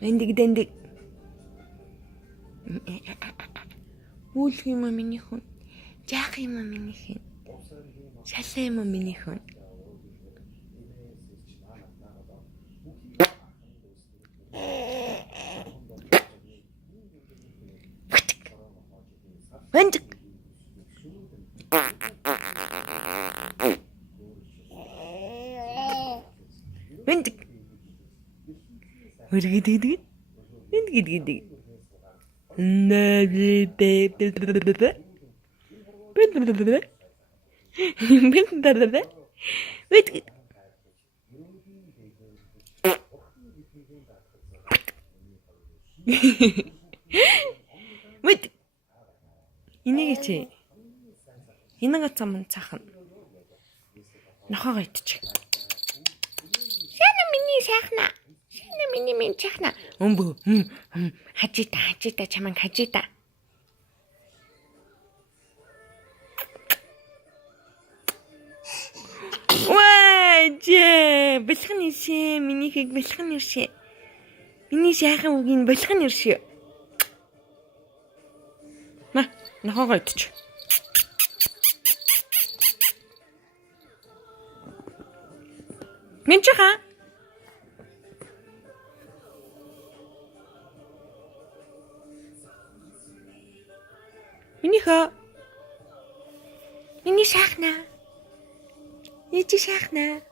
Дэндэг дэндэг. Үүлх юм аа миний хүн. Жаах юм аа миний хүн. Шалаа юм аа миний хүн. Вэндэг. Вэндэг. Үргэдэг. Вэндэг. Мэд. Энийг чи. Хинага цам цахан. Нохоо идчих. Шана миний сайхна. Шана миний мен чахна. Өмбө. Хажита чаман хажита. Ваа, бэлхэн иршээ. Минийхийг бэлхэн иршээ. Миний сайхан үгийн бэлхэн иршээ. На, нохоо идчих. Минчха. Минийхээ. Миний сайхна. Ичи сайхна.